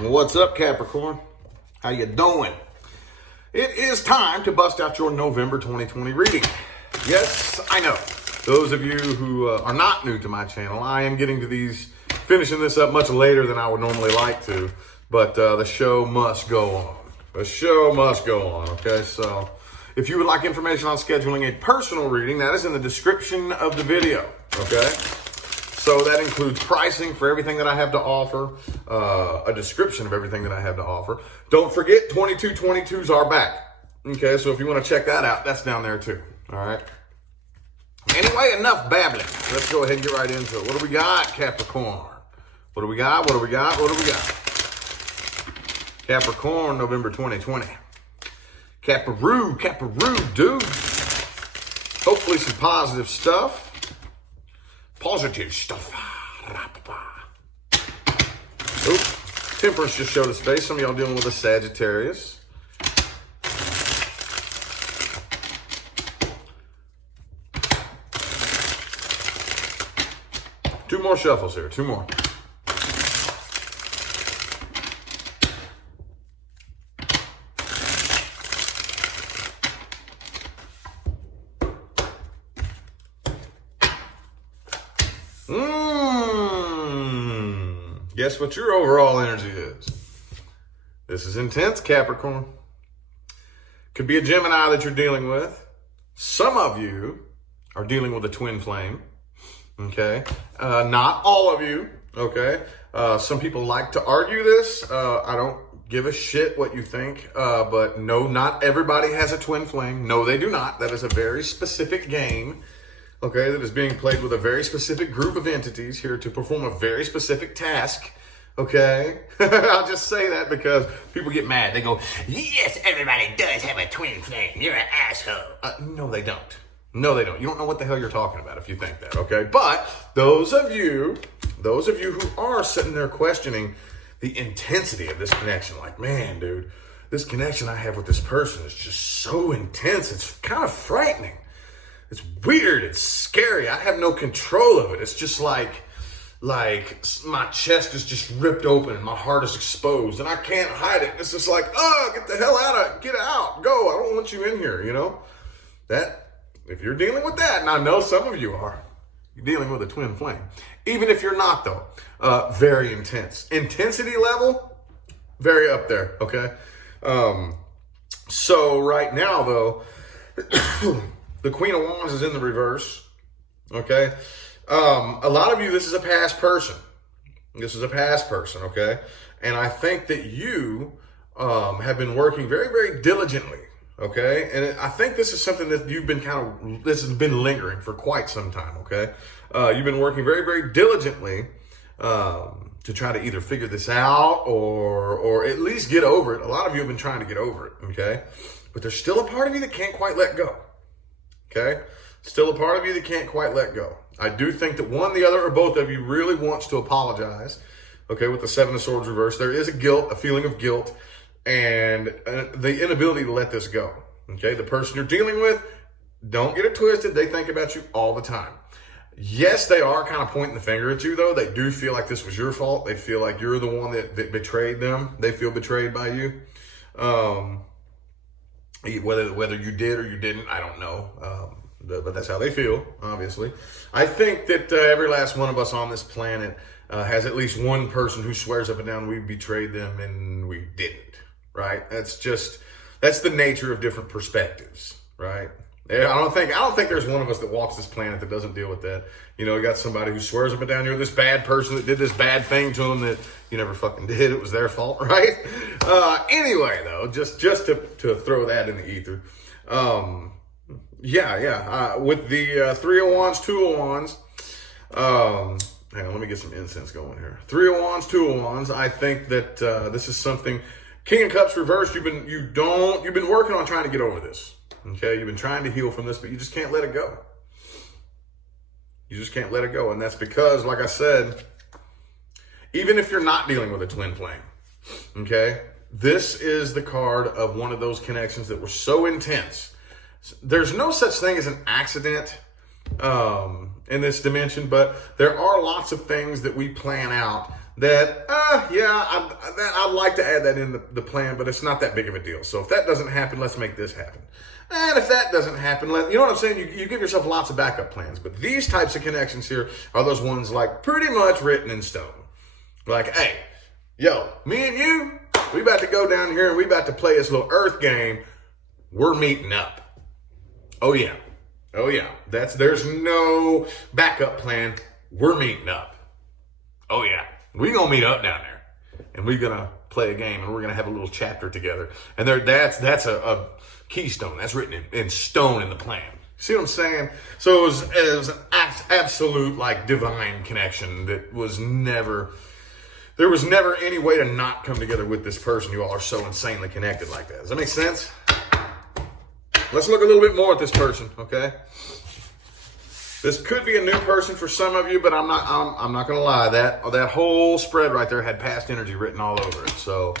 What's up, Capricorn? How you doing? It is time to bust out your November 2020 reading. Yes, I know. Those of you who are not new to my channel, I am getting to finishing this up much later than I would normally like to, but the show must go on. The show must go on, okay? So if you would like information on scheduling a personal reading, that is in the description of the video, okay? So that includes pricing for everything that I have to offer, a description of everything that I have to offer. Don't forget, 2222s are back. Okay, so if you want to check that out, that's down there too. All right. Anyway, enough babbling. Let's go ahead and get right into it. What do we got, Capricorn? What do we got? What do we got? What do we got? Capricorn, November 2020. Caparoo, dude. Hopefully some positive stuff. Positive stuff. Oop. Temperance just showed his face. Some of y'all dealing with a Sagittarius. Two more shuffles here. Two more. Guess what your overall energy is? This is intense, Capricorn. Could be a Gemini that you're dealing with. Some of you are dealing with a twin flame. Okay. Not all of you. Okay. Some people like to argue this. I don't give a shit what you think. But no, not everybody has a twin flame. No, they do not. That is a very specific game. Okay, that is being played with a very specific group of entities here to perform a very specific task. Okay, I'll just say that because people get mad. They go, yes, everybody does have a twin flame. You're an asshole. No, they don't. No, they don't. You don't know what the hell you're talking about if you think that, okay? But those of you who are sitting there questioning the intensity of this connection, like, man, dude, this connection I have with this person is just so intense. It's kind of frightening. It's weird. It's scary. I have no control of it. It's just like my chest is just ripped open and my heart is exposed and I can't hide it. It's just like, oh, get the hell get out, go. I don't want you in here, you know? That, if you're dealing with that, and I know some of you are, you're dealing with a twin flame. Even if you're not, though, very intense. Intensity level, very up there, okay? So right now, though, the Queen of Wands is in the reverse, okay? A lot of you, this is a past person. This is a past person, okay? And I think that you have been working very, very diligently, okay? And I think this is something that you've been this has been lingering for quite some time, okay? You've been working very, very diligently to try to either figure this out or at least get over it. A lot of you have been trying to get over it, okay? But there's still a part of you that can't quite let go. Okay? Still a part of you that can't quite let go. I do think that one, the other, or both of you really wants to apologize. Okay, with the Seven of Swords reverse, there is a feeling of guilt, and the inability to let this go. Okay, the person you're dealing with, don't get it twisted, they think about you all the time. Yes, they are kind of pointing the finger at you, though. They do feel like this was your fault. They feel like you're the one that betrayed them. They feel betrayed by you. Whether you did or you didn't, I don't know. But that's how they feel, obviously. I think that every last one of us on this planet has at least one person who swears up and down we betrayed them and we didn't, right? That's the nature of different perspectives, right? I don't think there's one of us that walks this planet that doesn't deal with that. You know, you got somebody who swears up and down you're this bad person that did this bad thing to them that you never fucking did. It was their fault, right? Anyway, though, just to throw that in the ether. With the Three of Wands, Two of Wands. Hang on, let me get some incense going here. Three of Wands, Two of Wands. I think that this is something. King of Cups reversed. You've been working on trying to get over this. Okay, you've been trying to heal from this, but you just can't let it go. You just can't let it go, and that's because, like I said, even if you're not dealing with a twin flame, okay, this is the card of one of those connections that were so intense. There's no such thing as an accident in this dimension, but there are lots of things that we plan out that I'd like to add that in the plan, but it's not that big of a deal. So if that doesn't happen, let's make this happen. And if that doesn't happen, you know what I'm saying? You give yourself lots of backup plans. But these types of connections here are those ones like pretty much written in stone. Like, hey, yo, me and you, we about to go down here and we about to play this little earth game. We're meeting up. Oh yeah. There's no backup plan. We're meeting up. Oh yeah. We gonna meet up down there. And we're gonna play a game and we're gonna have a little chapter together. And that's a keystone. That's written in stone in the plan. See what I'm saying? So it was an absolute like divine connection that there was never any way to not come together with this person. You all are so insanely connected like that. Does that make sense? Let's look a little bit more at this person, okay? This could be a new person for some of you, but I'm not gonna lie. That whole spread right there had past energy written all over it. So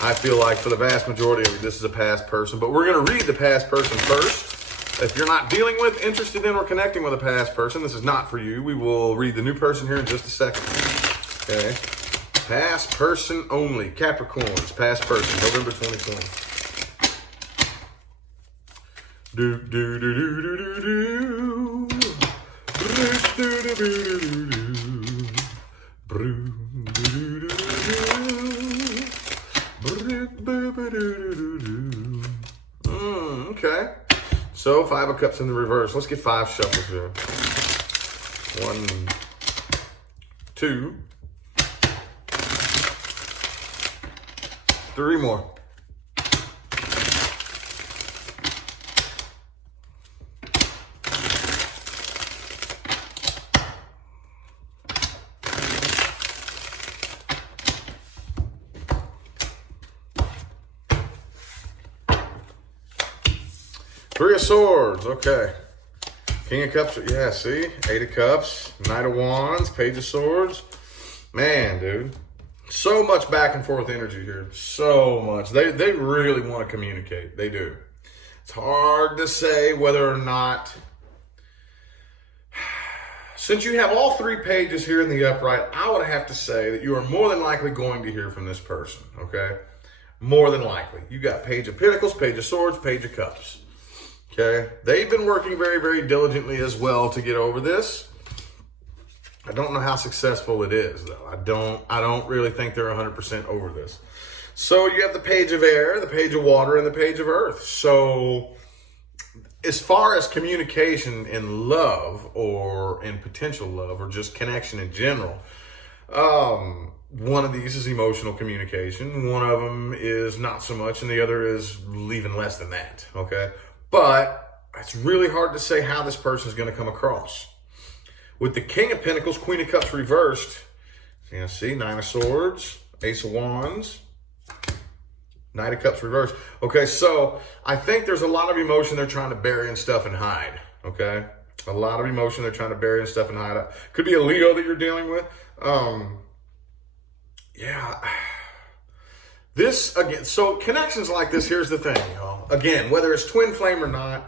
I feel like for the vast majority of you, this is a past person. But we're gonna read the past person first. If you're not dealing with, interested in, or connecting with a past person, this is not for you. We will read the new person here in just a second. Okay. Past person only. Capricorns, past person, November 2020. Do do do do do do do. Do do do do do. Okay. So 5 of Cups in the reverse. Let's get 5 shuffles here. 1, 2, 3 more. Three of Swords, okay. King of Cups, yeah, see? 8 of Cups, Knight of Wands, Page of Swords. Man, dude. So much back and forth energy here. So much. They really want to communicate. They do. It's hard to say whether or not... Since you have all 3 pages here in the upright, I would have to say that you are more than likely going to hear from this person, okay? More than likely. You got Page of Pentacles, Page of Swords, Page of Cups. Okay, they've been working very, very diligently as well to get over this. I don't know how successful it is, though. I don't really think they're 100% over this. So you have the Page of Air, the Page of Water, and the Page of Earth. So as far as communication in love or in potential love or just connection in general, one of these is emotional communication. One of them is not so much, and the other is even less than that, okay? But it's really hard to say how this person is going to come across. With the King of Pentacles, Queen of Cups reversed, you know, see, 9 of Swords, Ace of Wands, Knight of Cups reversed. Okay, so I think there's a lot of emotion they're trying to bury and stuff and hide, okay? A lot of emotion they're trying to bury and stuff and hide. Could be a Leo that you're dealing with. Yeah. This, again, so connections like this, here's the thing, y'all. Again, whether it's twin flame or not,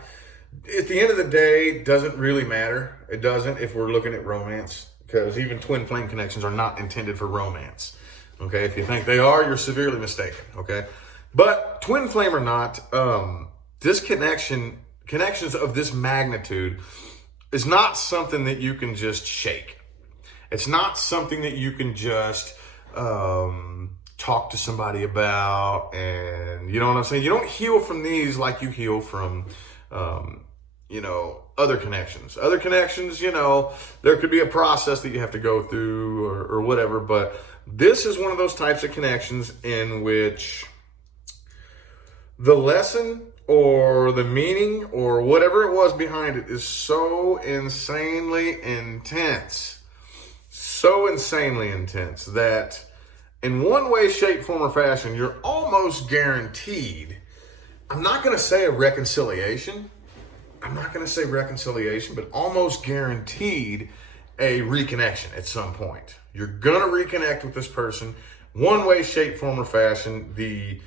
at the end of the day, doesn't really matter. It doesn't if we're looking at romance, because even twin flame connections are not intended for romance. Okay, if you think they are, you're severely mistaken. Okay, but twin flame or not, this connections of this magnitude is not something that you can just shake. It's not something that you can just talk to somebody about, and you know what I'm saying? You don't heal from these like you heal from, you know, other connections. Other connections, you know, there could be a process that you have to go through or whatever, but this is one of those types of connections in which the lesson or the meaning or whatever it was behind it is so insanely intense. So insanely intense that in one way, shape, form, or fashion, you're almost guaranteed, I'm not going to say a reconciliation. I'm not going to say reconciliation, but almost guaranteed a reconnection at some point. You're going to reconnect with this person, one way, shape, form, or fashion. These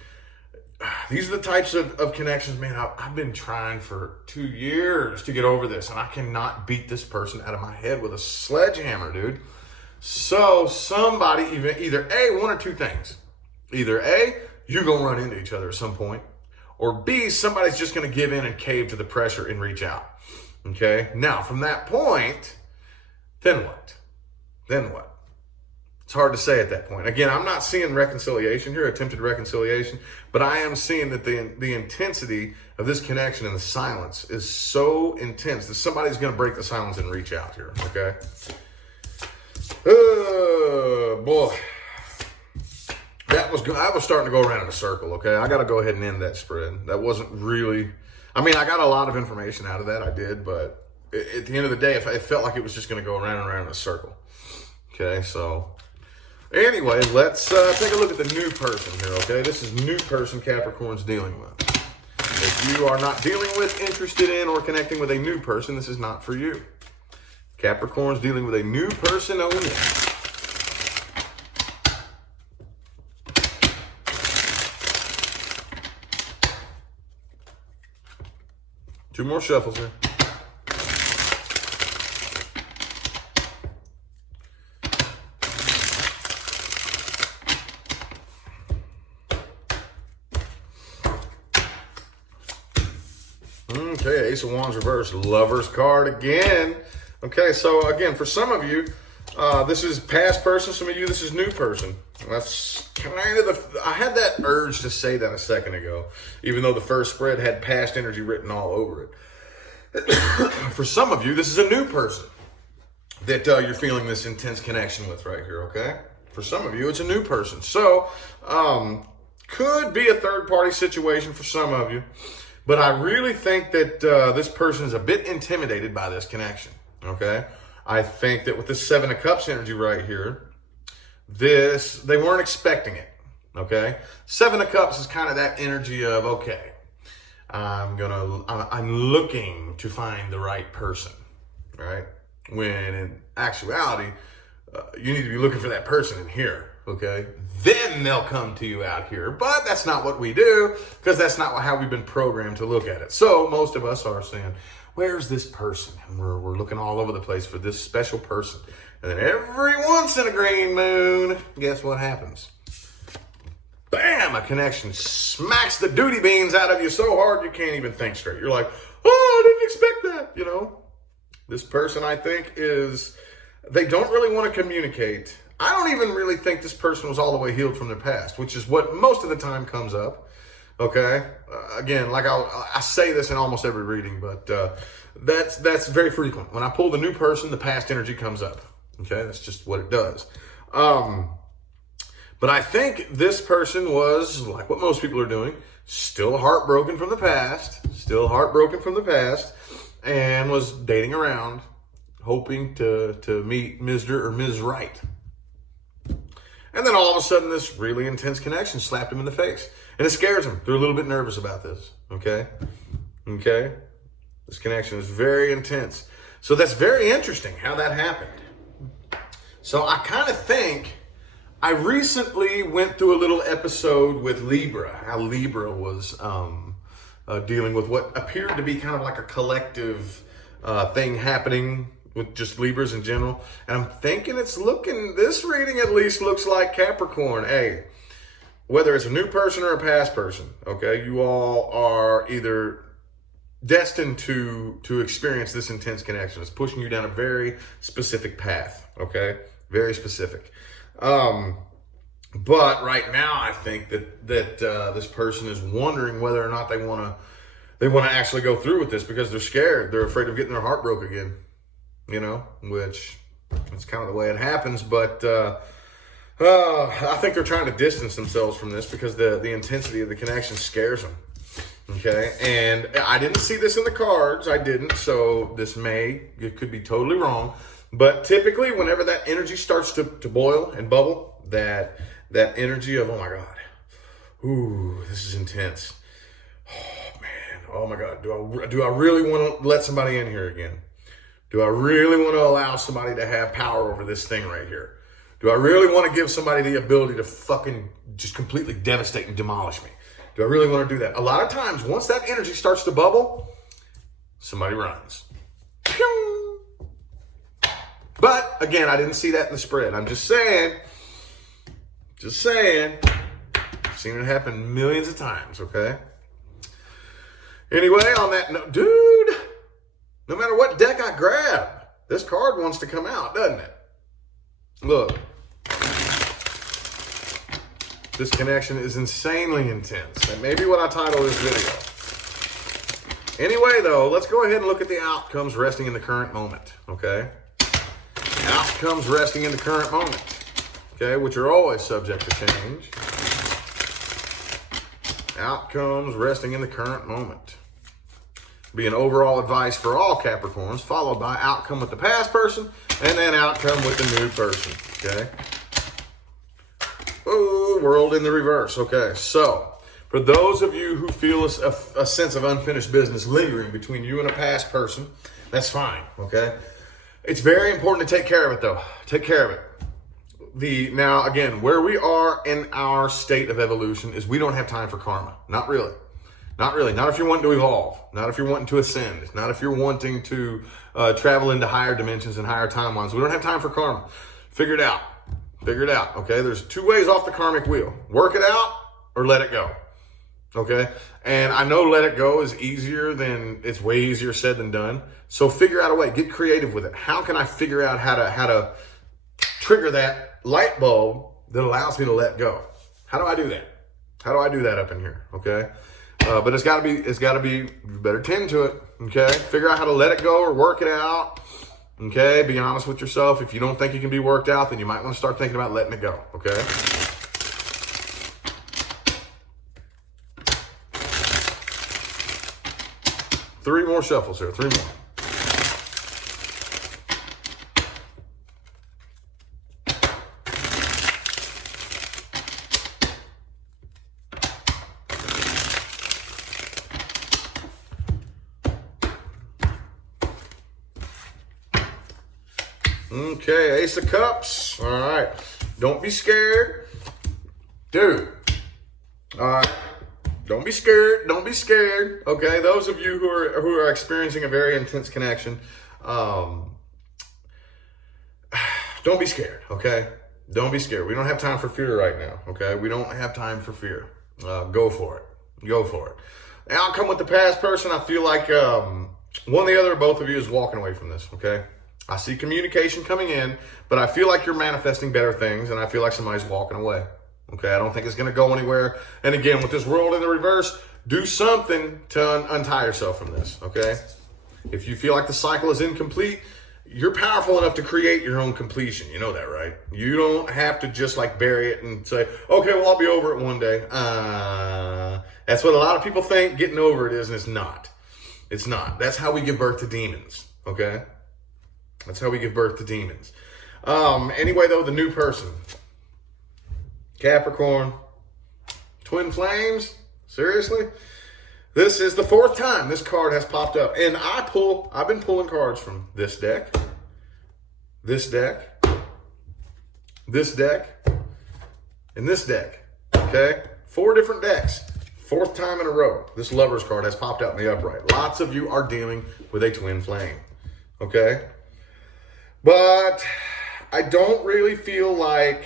are the types of connections, man, I've been trying for 2 years to get over this, and I cannot beat this person out of my head with a sledgehammer, dude. So somebody, either A, one or two things. Either A, you're going to run into each other at some point. Or B, somebody's just going to give in and cave to the pressure and reach out. Okay? Now, from that point, then what? Then what? It's hard to say at that point. Again, I'm not seeing reconciliation here, attempted reconciliation, but I am seeing that the intensity of this connection and the silence is so intense that somebody's going to break the silence and reach out here, okay? Oh, boy. That was starting to go around in a circle, okay? I got to go ahead and end that spread. That wasn't really... I mean, I got a lot of information out of that, I did, but at the end of the day, it felt like it was just going to go around and around in a circle. Okay, so... Anyway, let's take a look at the new person here, okay? This is new person Capricorn's dealing with. If you are not dealing with, interested in, or connecting with a new person, this is not for you. Capricorn's dealing with a new person only. Two more shuffles here. Okay, Ace of Wands reverse, Lover's card again. Okay, so again, for some of you, this is past person. Some of you, this is new person. That's kind of I had that urge to say that a second ago, even though the first spread had past energy written all over it. For some of you, this is a new person that you're feeling this intense connection with right here, okay? For some of you, it's a new person. So, could be a third-party situation for some of you. But I really think that this person is a bit intimidated by this connection, okay? I think that with the Seven of Cups energy right here, they weren't expecting it, okay? Seven of Cups is kind of that energy of, okay, I'm looking to find the right person, right? When in actuality, you need to be looking for that person in here, okay? Then they'll come to you out here. But that's not what we do, because that's not how we've been programmed to look at it. So most of us are saying, where's this person? And we're looking all over the place for this special person. And then every once in a green moon, guess what happens? Bam! A connection smacks the duty beans out of you so hard you can't even think straight. You're like, oh, I didn't expect that, you know? This person, I think, they don't really want to communicate. I don't even really think this person was all the way healed from their past, which is what most of the time comes up, okay? Again, like I say this in almost every reading, but that's very frequent. When I pull the new person, the past energy comes up, okay? That's just what it does. But I think this person was, like what most people are doing, still heartbroken from the past, and was dating around, hoping to meet Mr. or Ms. Right. And then all of a sudden, this really intense connection slapped him in the face. And it scares them. They're a little bit nervous about this, okay? Okay? This connection is very intense. So that's very interesting how that happened. So I kind of think, I recently went through a little episode with Libra, how Libra was dealing with what appeared to be kind of like a collective thing happening with just Libras in general. And I'm thinking this reading at least looks like Capricorn. Hey, whether it's a new person or a past person, okay, you all are either destined to experience this intense connection. It's pushing you down a very specific path, okay? Very specific. But right now, I think that this person is wondering whether or not they want to actually go through with this because they're scared. They're afraid of getting their heart broke again. You know, which it's kind of the way it happens, but I think they're trying to distance themselves from this because the intensity of the connection scares them. Okay, and I didn't see this in the cards. I didn't, so it could be totally wrong. But typically, whenever that energy starts to boil and bubble, that energy of, oh my God, ooh, this is intense. Oh man, oh my God, do I really want to let somebody in here again? Do I really want to allow somebody to have power over this thing right here? Do I really want to give somebody the ability to fucking just completely devastate and demolish me? Do I really want to do that? A lot of times, once that energy starts to bubble, somebody runs. But again, I didn't see that in the spread. I'm just saying, I've seen it happen millions of times, okay? Anyway, on that note, dude, no matter what deck I grab, this card wants to come out, doesn't it? Look. This connection is insanely intense. That may be what I title this video. Anyway, though, let's go ahead and look at the outcomes resting in the current moment, okay? Outcomes resting in the current moment, okay, which are always subject to change. Outcomes resting in the current moment. Be an overall advice for all Capricorns, followed by outcome with the past person, and then outcome with the new person, okay? Oh, world in the reverse. Okay, so for those of you who feel a sense of unfinished business lingering between you and a past person, that's fine, okay? It's very important to take care of it, though. Take care of it. Now, again, where we are in our state of evolution is we don't have time for karma. Not really. Not really. Not if you're wanting to evolve. Not if you're wanting to ascend. Not if you're wanting to travel into higher dimensions and higher timelines. We don't have time for karma. Figure it out. Figure it out, okay? There's two ways off the karmic wheel. Work it out or let it go, okay? And I know let it go is it's way easier said than done. So figure out a way. Get creative with it. How can I figure out how to trigger that light bulb that allows me to let go? How do I do that? How do I do that up in here, okay? But it's gotta be, you better tend to it, okay? Figure out how to let it go or work it out. Okay, be honest with yourself. If you don't think it can be worked out, then you might want to start thinking about letting it go, okay? Three more shuffles here, three more. Okay, Ace of Cups. All right. Don't be scared. Dude. All right. Don't be scared. Don't be scared. Okay, those of you who are experiencing a very intense connection, don't be scared, okay? Don't be scared. We don't have time for fear right now, okay? We don't have time for fear. Go for it. Go for it. The outcome with the past person, I feel like one or the other, both of you is walking away from this, okay? I see communication coming in, but I feel like you're manifesting better things, and I feel like somebody's walking away. Okay, I don't think it's going to go anywhere. And again, with this world in the reverse, do something to untie yourself from this, okay? If you feel like the cycle is incomplete, you're powerful enough to create your own completion. You know that, right? You don't have to just like bury it and say, okay, well, I'll be over it one day. That's what a lot of people think getting over it is, and it's not. It's not. That's how we give birth to demons, okay? That's how we give birth to demons. Anyway, though, the new person. Capricorn. Twin flames? Seriously? This is the fourth time this card has popped up. And I've been pulling cards from this deck, this deck, this deck, and this deck. Okay? 4 different decks. 4th time in a row, this Lover's card has popped out in the upright. Lots of you are dealing with a twin flame. Okay? But I don't really feel like,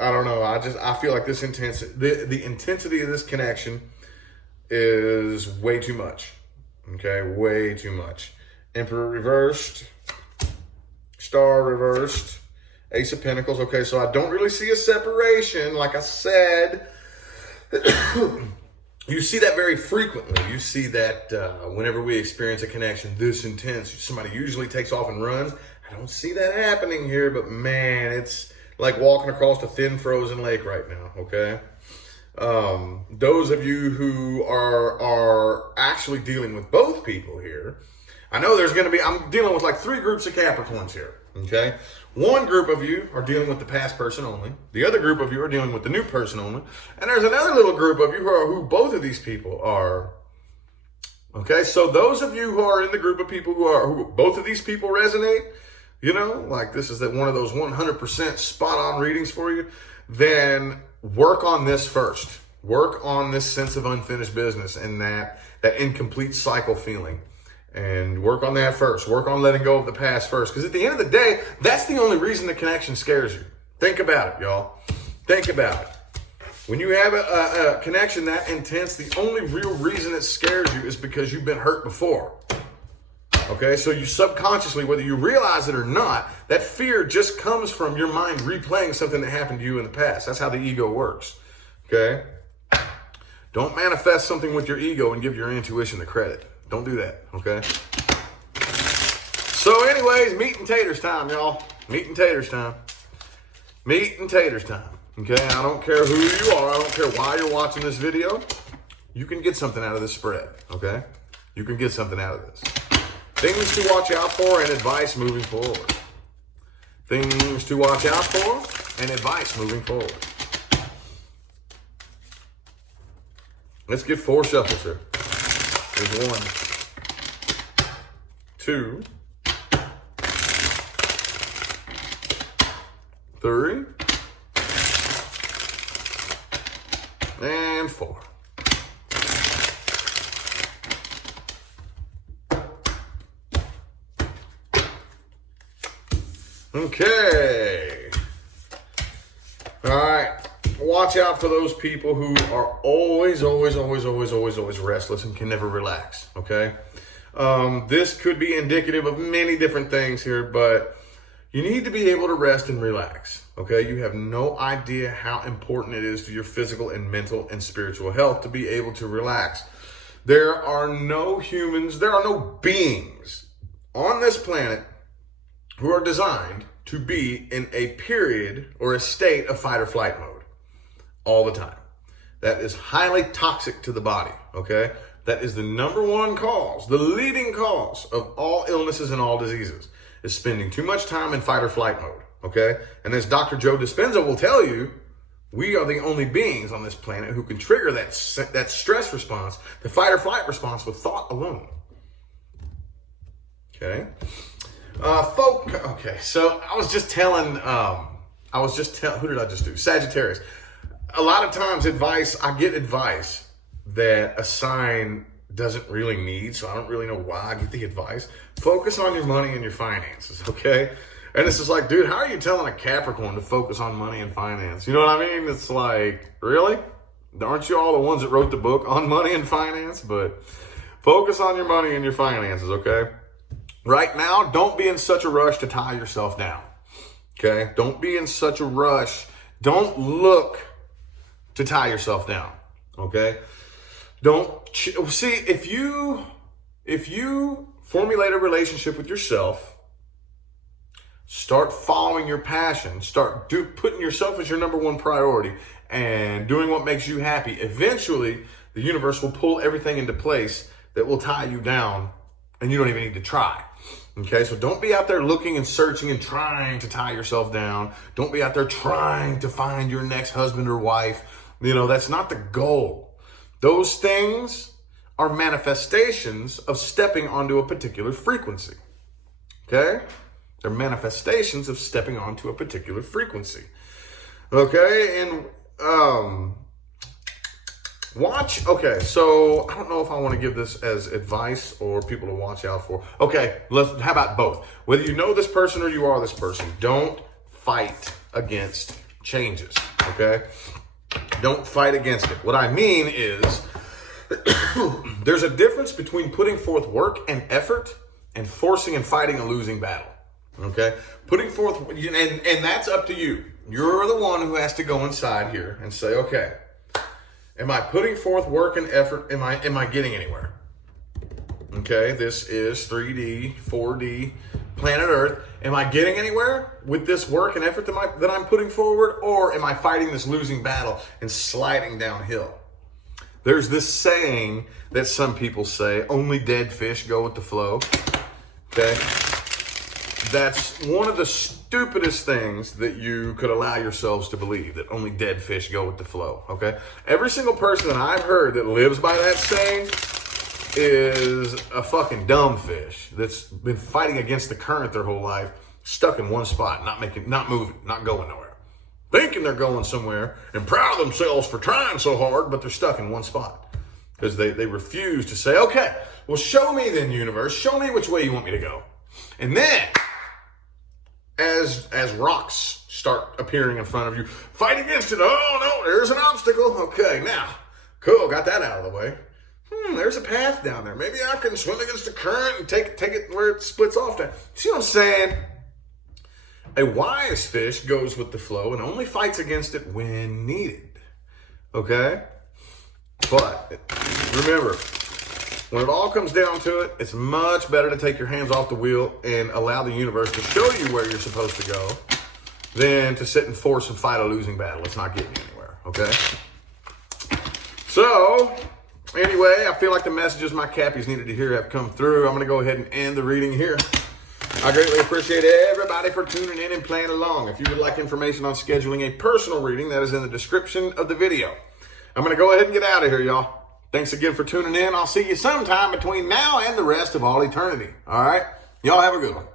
I don't know, I feel like this the intensity of this connection is way too much. Okay, way too much. Emperor reversed, Star reversed, Ace of Pentacles. Okay, so I don't really see a separation, like I said. You see that very frequently. You see that whenever we experience a connection this intense, somebody usually takes off and runs. I don't see that happening here, but man, it's like walking across a thin frozen lake right now, okay? Those of you who are actually dealing with both people here, I know I'm dealing with like 3 groups of Capricorns here, okay? One group of you are dealing with the past person only. The other group of you are dealing with the new person only. And there's another little group of you who both of these people are. Okay, so those of you who are in the group of people who both of these people resonate, you know, like this is one of those 100% spot on readings for you, then work on this first. Work on this sense of unfinished business and that incomplete cycle feeling. And work on that first. Work on letting go of the past first. Because at the end of the day, that's the only reason the connection scares you. Think about it, y'all. Think about it. When you have a connection that intense, the only real reason it scares you is because you've been hurt before. Okay, so you subconsciously, whether you realize it or not, that fear just comes from your mind replaying something that happened to you in the past. That's how the ego works. Okay? Don't manifest something with your ego and give your intuition the credit. Don't do that, okay? So anyways, meat and taters time, y'all. Meat and taters time. Meat and taters time, okay? I don't care who you are. I don't care why you're watching this video. You can get something out of this spread, okay? You can get something out of this. Things to watch out for and advice moving forward. Things to watch out for and advice moving forward. Let's get 4 shuffles here. There's 1, 2, 3, and 4. Okay. All right. Watch out for those people who are always restless and can never relax, okay? This could be indicative of many different things here, but you need to be able to rest and relax, okay? You have no idea how important it is to your physical and mental and spiritual health to be able to relax. There are no humans, there are no beings on this planet who are designed to be in a period or a state of fight or flight mode all the time. That is highly toxic to the body, okay? That is the number one cause, the leading cause of all illnesses and all diseases, is spending too much time in fight or flight mode, okay? And as Dr. Joe Dispenza will tell you, we are the only beings on this planet who can trigger that stress response, the fight or flight response, with thought alone, okay? Okay, so I was just telling, who did I just do? Sagittarius. A lot of times I get advice that a sign doesn't really need, so I don't really know why I get the advice. Focus on your money and your finances, okay? And it's just like, dude, how are you telling a Capricorn to focus on money and finance? You know what I mean? It's like, really? Aren't you all the ones that wrote the book on money and finance? But focus on your money and your finances, okay? Right now, don't be in such a rush to tie yourself down, okay? Don't be in such a rush. Don't look to tie yourself down, okay? See, if you formulate a relationship with yourself, start following your passion, start putting yourself as your number one priority and doing what makes you happy, eventually the universe will pull everything into place that will tie you down and you don't even need to try. Okay, so don't be out there looking and searching and trying to tie yourself down. Don't be out there trying to find your next husband or wife. You know, that's not the goal. Those things are manifestations of stepping onto a particular frequency. Okay? They're manifestations of stepping onto a particular frequency. Okay, and okay, so I don't know if I want to give this as advice or people to watch out for. Okay, how about both? Whether you know this person or you are this person, don't fight against changes, okay? Don't fight against it. What I mean is, there's a difference between putting forth work and effort and forcing and fighting a losing battle, okay? Putting forth, and that's up to you. You're the one who has to go inside here and say, okay, am I putting forth work and effort? Am I getting anywhere? Okay, this is 3D, 4D, planet Earth. Am I getting anywhere with this work and effort that I'm putting forward? Or am I fighting this losing battle and sliding downhill? There's this saying that some people say, only dead fish go with the flow. Okay? That's one of the stupidest things that you could allow yourselves to believe, that only dead fish go with the flow, okay? Every single person that I've heard that lives by that saying is a fucking dumb fish that's been fighting against the current their whole life, stuck in one spot, not moving, not going nowhere. Thinking they're going somewhere and proud of themselves for trying so hard, but they're stuck in one spot. because they refuse to say, okay, well, show me then, universe. Show me which way you want me to go. And then, as rocks start appearing in front of you, fight against it. Oh, no, there's an obstacle. Okay, now, cool, got that out of the way. There's a path down there. Maybe I can swim against the current and take it where it splits off down. See what I'm saying? A wise fish goes with the flow and only fights against it when needed. Okay? But remember, when it all comes down to it, it's much better to take your hands off the wheel and allow the universe to show you where you're supposed to go than to sit and force and fight a losing battle. It's not getting you anywhere. Okay? So, anyway, I feel like the messages my Cappies needed to hear have come through. I'm going to go ahead and end the reading here. I greatly appreciate everybody for tuning in and playing along. If you would like information on scheduling a personal reading, that is in the description of the video. I'm going to go ahead and get out of here, y'all. Thanks again for tuning in. I'll see you sometime between now and the rest of all eternity. All right? Y'all have a good one.